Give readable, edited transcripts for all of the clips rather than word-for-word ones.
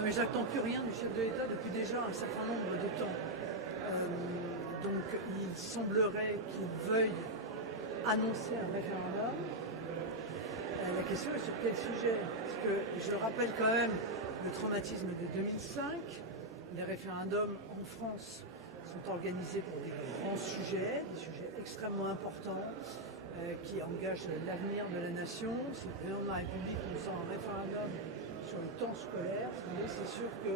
Non mais j'attends plus rien du chef de l'État depuis déjà un certain nombre de temps. Donc il semblerait qu'il veuille annoncer un référendum. La question est sur quel sujet? Parce que je rappelle quand même le traumatisme de 2005. Les référendums en France sont organisés pour des grands sujets, des sujets extrêmement importants qui engagent l'avenir de la nation. Si le président de la République nous sort un référendum sur le temps scolaire, c'est sûr que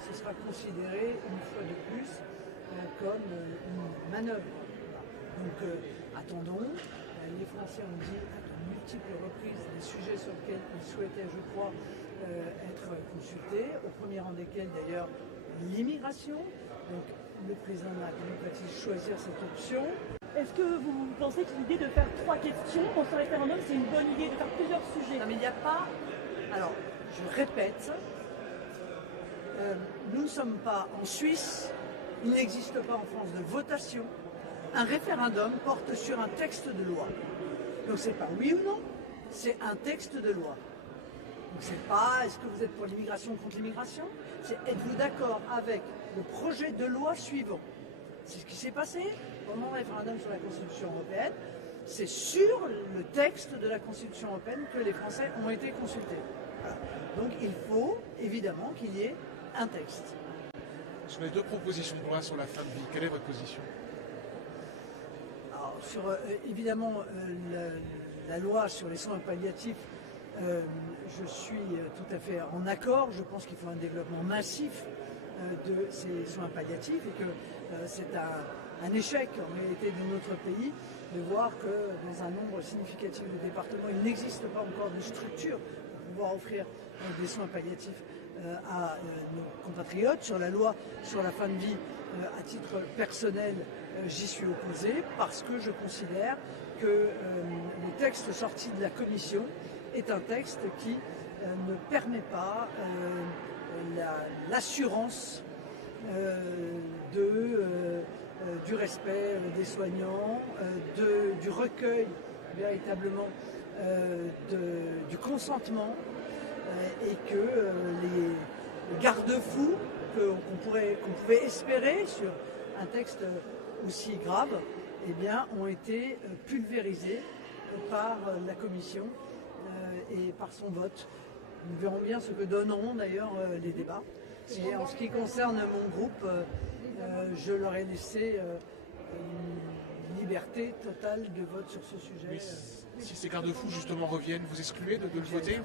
ce sera considéré une fois de plus comme une manœuvre. Donc attendons. Les Français ont dit à de multiples reprises des sujets sur lesquels ils souhaitaient, je crois, être consultés, au premier rang desquels d'ailleurs l'immigration. Donc le président de la République va-t-il choisir cette option? Est-ce que vous pensez que l'idée de faire 3 questions pour ce référendum, c'est une bonne idée de faire plusieurs sujets? Non mais il n'y a pas... Alors, je répète, nous ne sommes pas en Suisse, il n'existe pas en France de votation. Un référendum porte sur un texte de loi. Donc c'est pas oui ou non, c'est un texte de loi. Donc c'est pas est-ce que vous êtes pour l'immigration ou contre l'immigration, c'est êtes-vous d'accord avec le projet de loi suivant. C'est ce qui s'est passé pendant le référendum sur la Constitution européenne. C'est sur le texte de la Constitution européenne que les Français ont été consultés. Voilà. Donc il faut évidemment qu'il y ait un texte. Sur les deux propositions de loi sur la fin de vie, quelle est votre position? Alors, sur évidemment la loi sur les soins palliatifs, je suis tout à fait en accord. Je pense qu'il faut un développement massif de ces soins palliatifs et que c'est un échec en réalité de notre pays de voir que dans un nombre significatif de départements, il n'existe pas encore de structure pour pouvoir offrir des soins palliatifs à nos compatriotes. Sur la loi sur la fin de vie, à titre personnel, j'y suis opposé parce que je considère que le texte sorti de la Commission est un texte qui ne permet pas l'assurance du respect des soignants, du recueil véritablement du consentement et que les garde-fous qu'on pouvait espérer sur un texte aussi grave, eh bien, ont été pulvérisés par la Commission et par son vote. Nous verrons bien ce que donneront d'ailleurs les débats. Et en ce qui concerne mon groupe, je leur ai laissé une liberté totale de vote sur ce sujet. Mais si ces garde-fous justement reviennent, vous excluez de le voter?